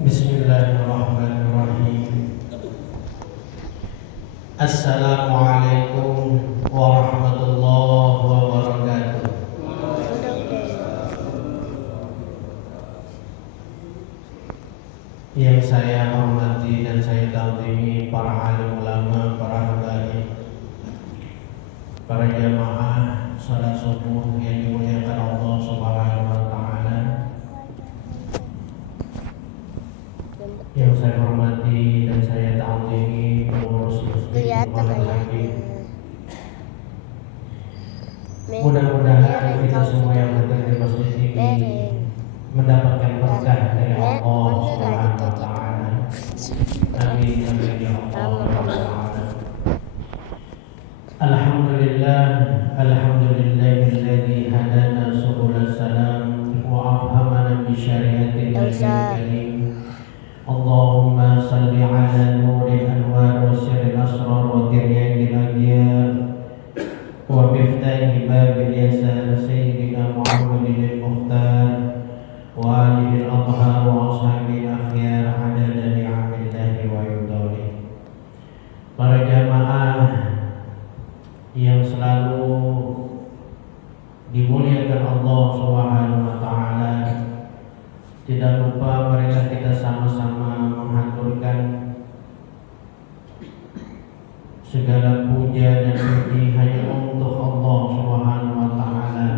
Bismillahirrahmanirrahim. Assalamualaikum warahmatullahi wabarakatuh. Yang saya hormati dan saya taatimi para alim ulama, para habaib, para jamaah salat subuh yang dimuliakan Allah Subhanahu wa taala. Yang saya hormati dan saya taatimi pengurus masjid Muhammad Habib. Mudah-mudahan kita semua yang hadir di masjid ini mendapatkan berkah dari Allah Subhanahu wa taala. Amin amin ya Allah. Alhamdulillah, alhamdulillahilladzi hadana subulas salam wa afhamana bi syariatin karim. Allahumma salli ala nuril anwar wa sirril asrar wa tiryaqil adyar wa miftahi babil yasar sayyidina Muhammadin al-Mukhtar wa alihi al-athhar wa ashabil akhyar adada ni'amillahi wa yudhali. Para jamaah yang selalu dimuliakan Allah Subhanahu wa taala, tidak lupa marilah kita sama-sama menghaturkan segala puja dan puji hanya untuk Allah Subhanahu wa taala.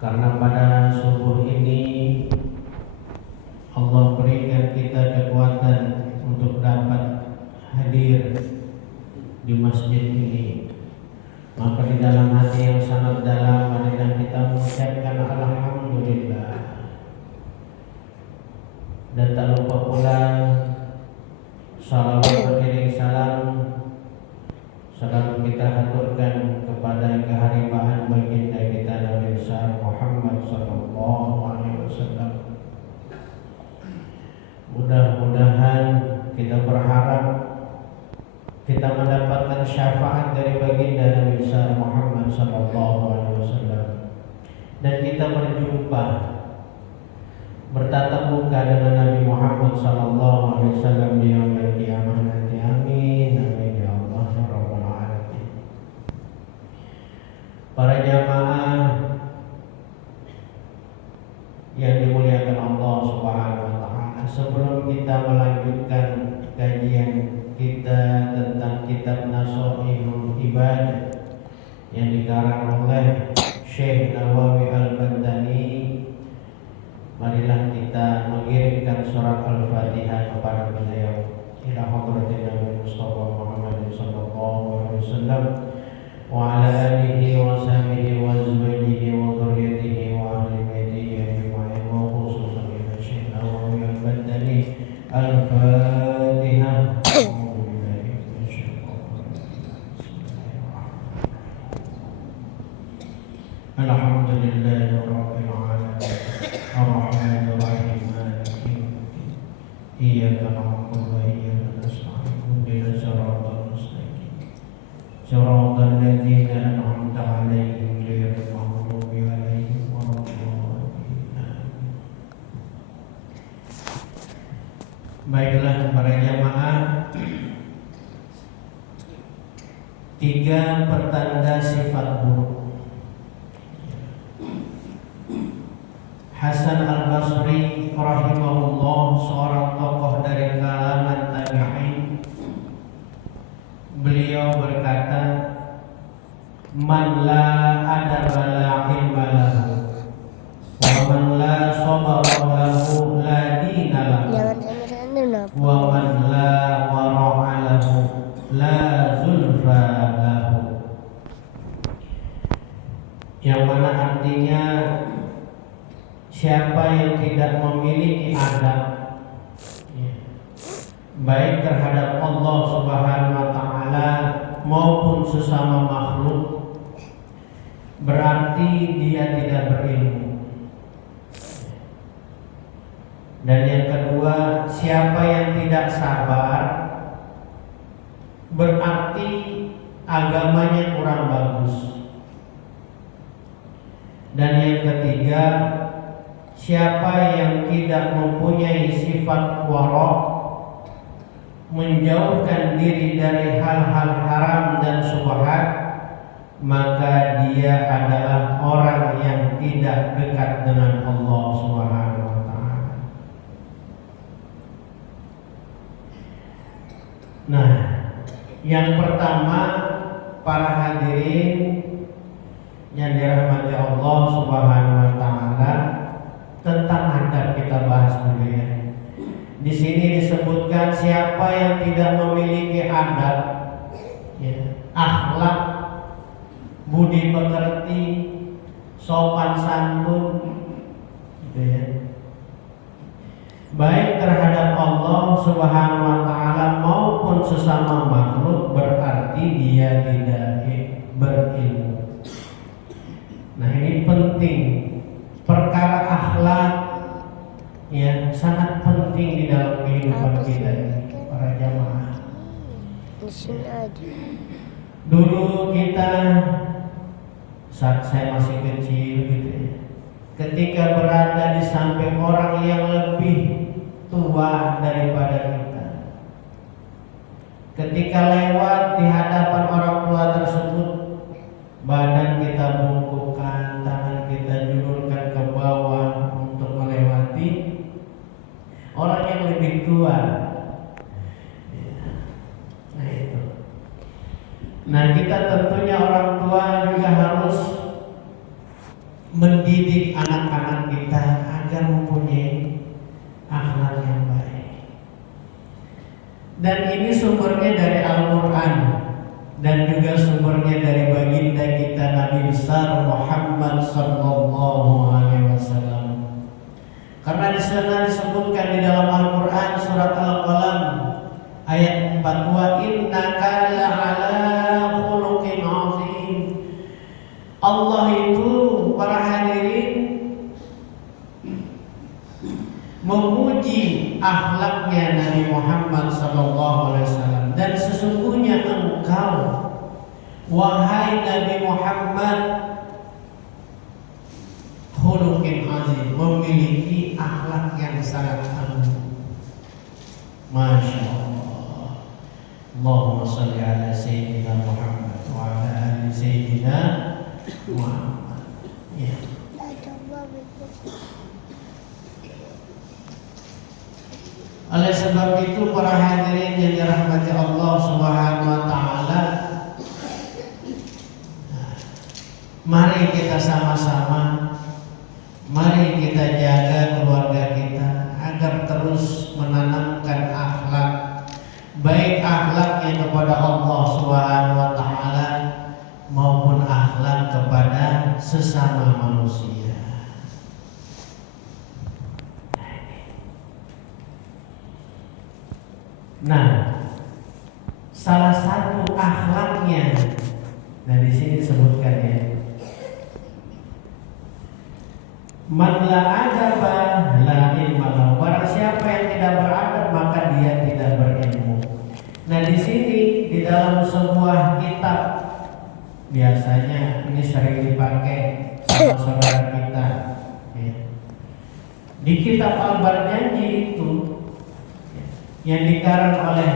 Karena pada subuh ini Allah berikan kita kekuatan untuk dapat hadir di masjid ini. Maka di dalam hati yang sangat dalam marilah kita mengucapkan alhamdulillah. Dan tak lupa pula salawat beriring salam selalu kita haturkan kepada keharibaan baginda kita Nabi besar Muhammad sallallahu alaihi wasallam. Mudah-mudahan kita berharap kita mendapatkan syafaat dari baginda Nabi besar Muhammad sallallahu alaihi wasallam dan kita berjumpa bertatap muka dengan Nabi Muhammad sallallahu alaihi wasallam di yaumil qiyamah nanti. Amin amin ya Allah ya rabbal alamin. Para jamaah yang dimuliakan Allah Subhanahu wa taala, sebelum kita melanjutkan kajian kita tentang kitab Nasha'ihul Ibadah yang dikarang oleh Syekh Nawawi Al-Badani, marilah kita mengirimkan surat Al-Fatihah kepada beliau. Ila hadratin Nabi Mustafa Muhammad sallallahu alaihi wasallam wa ala alihi wa sahbihi wa azwajihi wa dhurriyyatihi wa ahli baitihi ajma'in wa khususan ila Syekh Nawawi Al-Badani. Al-Fatihah. Alhamdulillahirabbil alamin. Ar-Rahmanir Rahim. Maliki yaumiddin. Iyyaka na'budu wa iyyaka nasta'in. Ihdinas siratal mustaqim. Siratal ladzina an'amta 'alaihim ghairil maghdubi 'alaihim waladdallin. Baiklah para jamaah, 3 pertanda sifat buruk. Hasan Al-Basri rahimahullah, seorang tokoh dari kalangan tabi'in, beliau berkata, man la adaba la ilma lahu wa man la sabara lahu la dina lahu wa man la wara'a lahu la zulfa lahu. Yang mana artinya, siapa yang tidak memiliki adab baik terhadap Allah Subhanahu wa taala maupun sesama makhluk, berarti dia tidak berilmu. Dan yang kedua, siapa yang tidak sabar, berarti agamanya kurang bagus. Dan yang ketiga, siapa yang tidak mempunyai sifat wara, menjauhkan diri dari hal-hal haram dan syubhat, maka dia adalah orang yang tidak dekat dengan Allah Subhanahu wa taala. Nah, yang pertama, para hadirin yang dirahmati Allah Subhanahu wa taala, tentang adab kita bahas dulu ya. Di sini disebutkan siapa yang tidak memiliki adab, ya, akhlak, budi pekerti, sopan santun, gitu ya, baik terhadap Allah Subhanahu wa taala maupun sesama makhluk, berarti dia tidak berilmu. Nah, ini penting. Perkara akhlak ya sangat penting di dalam kehidupan kita ini, para jamaah. Di sini aja. Dulu kita saat saya masih kecil gitu ya, ketika berada di samping orang yang lebih tua daripada kita, ketika lewat di hadapan orang tua tersebut, badan kita bungkukkan, tangan kita julurkan ke bawah untuk melewati orang yang lebih tua. Nah itu. Nah, kita tentunya orang tua juga harus mendidik anak-anak kita agar mempunyai akhlak yang baik. Dan ini sumbernya dari Al-Quran dan juga sumbernya dari baginda kita Nabi besar Muhammad sallallahu alaihi wasallam. Karena di sana disebutkan di dalam Al-Quran surat Al-Qalam ayat 4, wa innaka la'ala khuluqin 'azim. Allah itu, para hadirin, memuji akhlaknya Nabi Muhammad sallallahu alaihi wasallam, dan sesungguhnya engkau wahai Nabi Muhammad khuluqin azim, memiliki akhlak yang sangat agung. Masya Allah. Allahumma salli ala Sayyidina Muhammad wa ala ali Sayyidina Muhammad. Ya. Oleh sebab itu, para hadirin yang dirahmati Allah Subhanahu wa taala, mari kita sama-sama, mari kita jaga keluarga kita agar terus menanamkan akhlak, baik akhlaknya kepada Allah Subhanahu wa taala maupun akhlak kepada sesama manusia. Nah, salah satu akhlaknya, nah di sini disebutkan ya, man la adaba la ilma lahu. Barang siapa yang tidak beradab maka dia tidak berilmu. Nah, di sini di dalam sebuah kitab, biasanya ini sering dipakai sama saudara kita ya. Di kitab Al-Barjanji itu yang dikarang oleh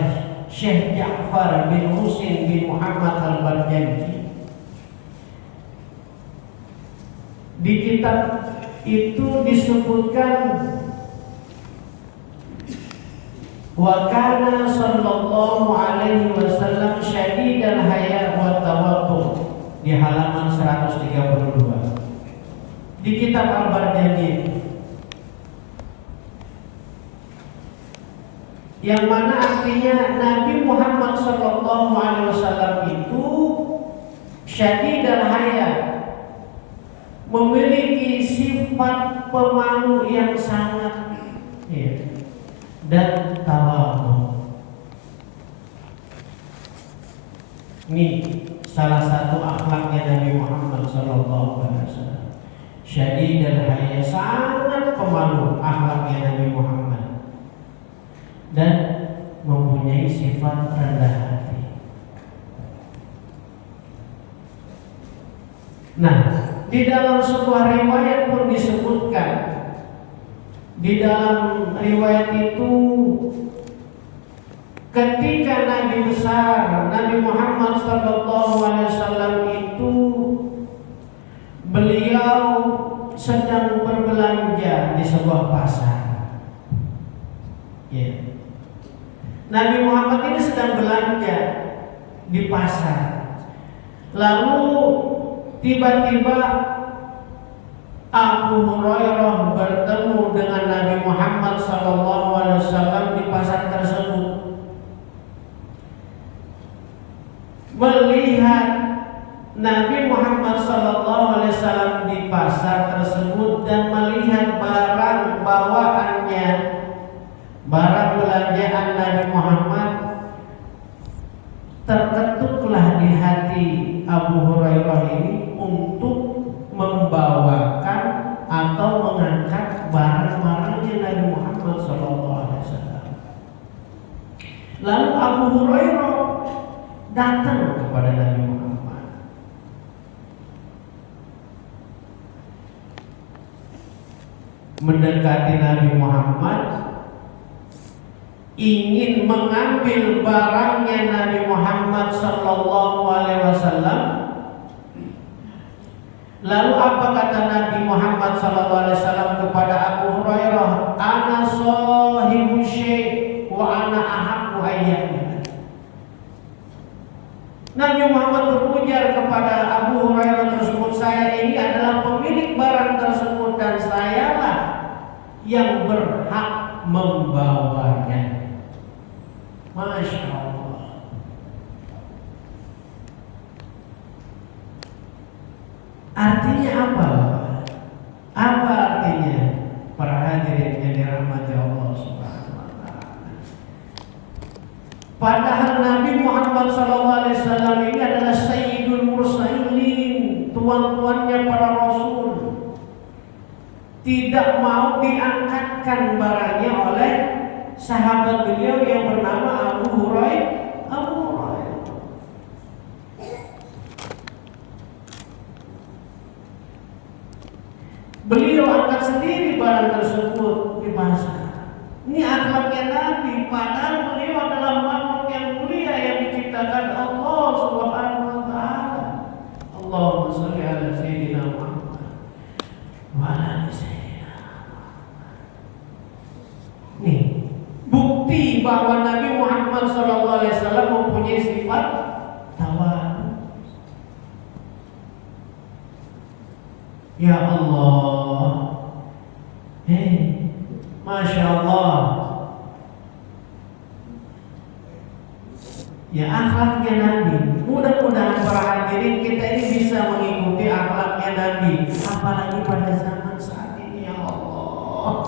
Syekh Ja'far bin Husain bin Muhammad Al-Barjanji, di kitab itu disebutkan wa kana sallallahu alaihi wasallam syadidal haya wa tawaddu, di halaman 132 di kitab Al-Barjanji, yang mana artinya Nabi Muhammad sallallahu alaihi wasallam itu syadidal haya, memiliki sifat pemalu yang sangat ya, dan tawadhu. Ini salah satu akhlaknya Nabi Muhammad sallallahu alaihi wasallam. Syadidal haya, sangat pemalu akhlaknya Nabi Muhammad, dan mempunyai sifat rendah hati. Nah, di dalam sebuah riwayat pun disebutkan Di dalam riwayat itu, ketika Nabi besar, Nabi Muhammad SAW itu, beliau sedang berbelanja di sebuah pasar. Nabi Muhammad ini sedang belanja di pasar. Lalu tiba-tiba Abu Hurairah bertemu dengan Nabi Muhammad SAW di pasar tersebut. Melihat Nabi Muhammad SAW di pasar tersebut dan melihat barang bawaannya, barang belanjaan Nabi Muhammad, terketuklah di hati Abu Hurairah ini untuk membawakan atau mengangkat barang-barangnya Nabi Muhammad SAW. Lalu Abu Hurairah datang kepada Nabi Muhammad. Mendekati Nabi Muhammad, ingin mengambil barangnya Nabi Muhammad SAW. Lalu apa kata Nabi Muhammad SAW kepada Abu Hurairah? Ana sahibu syai' wa ana ahaqqu ayyami. Nabi Muhammad berujar kepada Abu Hurairah tersebut, saya ini adalah pemilik barang tersebut dan sayalah yang berhak membawanya. Masya Allah. Artinya apa? Apa artinya? Para hadirin yang dirahmati Allah Subhanahu wa Ta'ala. Padahal Nabi Muhammad SAW ini adalah Sayyidul Mursalin, tuan-tuannya para Rasul. Tidak mau diangkatkan barangnya oleh sahabat beliau yang bernama Abu Hurairah. Beliau angkat sendiri barang tersebut di pasar. Ini akhlaknya Nabi, padahal beliau adalah makhluk yang mulia yang diciptakan Allah Subhanahu wa Ta'ala. Allahumma shalli ala sayyidina Muhammad wa ala sayyidina Muhammad. Nih, bukti bahwa Nabi Muhammad SAW mempunyai sifat tawadu. Ya Allah, Masya Allah. Ya akhlaknya Nabi. Mudah-mudahan para hadirin kita ini bisa mengikuti akhlaknya Nabi, apalagi pada zaman saat ini. Ya Allah,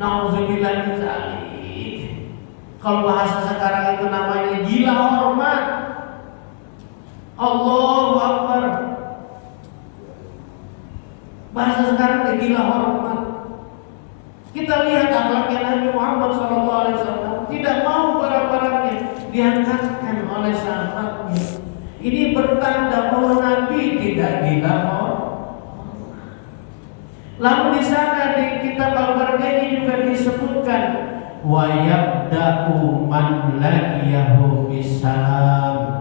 nauzubillah min dzalik. Kalau bahasa sekarang itu namanya gila hormat. Allahu Akbar. Bahasa sekarang gila hormat. Kita lihat akhlaknya Nabi Muhammad SAW, tidak mau barang-barangnya diangkatkan oleh sahabatnya. Ini bertanda bahwa Nabi tidak gila hormat. Lalu di sana di kitab Al-Baqarah juga disebutkan wa yabda'u man laqiyahu bisalam.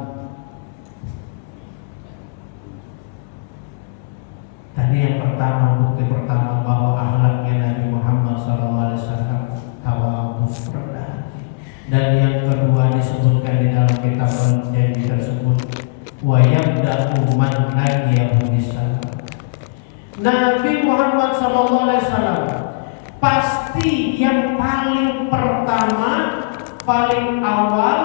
Tadi yang pertama, bukti pertama bahwa akhlaknya Nabi Muhammad SAW tawadu, rendah hati. Dan yang kedua disebutkan di dalam kitab janji tersebut wa yabda'u man laqiyahu bisalam. Nabi Muhammad SAW pasti yang paling pertama, paling awal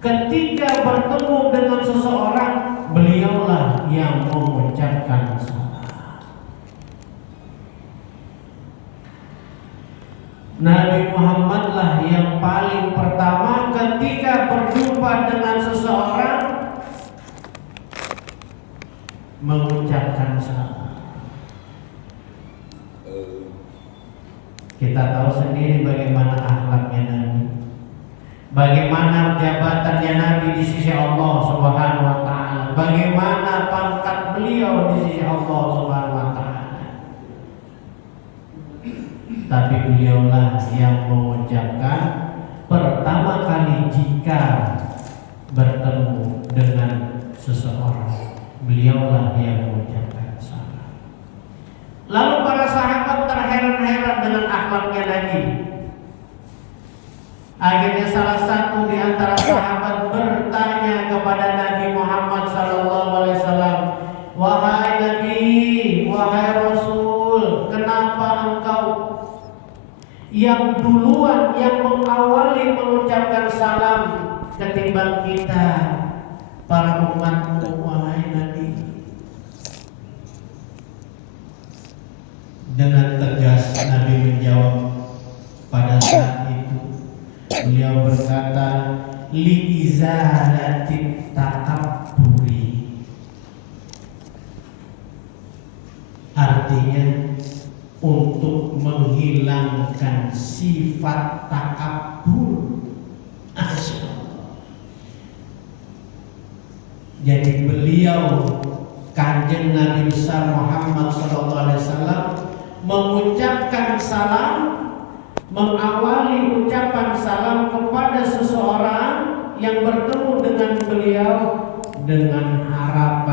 ketika bertemu dengan seseorang, beliaulah yang mengucapkan salam. Nabi Muhammadlah yang paling pertama ketika berjumpa dengan seseorang mengucapkan salam. Kita tahu sendiri bagaimana akhlaknya Nabi, bagaimana jabatannya Nabi di sisi Allah Subhanahu wa Ta'ala, bagaimana pangkat beliau di sisi Allah Subhanahu wa Ta'ala. tapi beliaulah yang mengucapkan pertama kali jika bertemu dengan seseorang, beliaulah yang mengucapkan salam. Lalu para sahabat terheran-heran dengan akhlaknya Nabi. Akhirnya salah satu di antara sahabat bertanya kepada Nabi Muhammad SAW, "Wahai Nabi, wahai Rasul, kenapa engkau yang duluan, yang mengawali mengucapkan salam ketimbang kita para umatmu, wahai Nabi?" Dengan tegas Nabi menjawab pada saat itu. Beliau berkata, li'izalatit takabburi. Artinya untuk menghilangkan sifat takabbur. Jadi beliau Kanjeng Nabi besar Muhammad SAW mengucapkan salam, mengawali ucapan salam kepada seseorang yang bertemu dengan beliau dengan harapan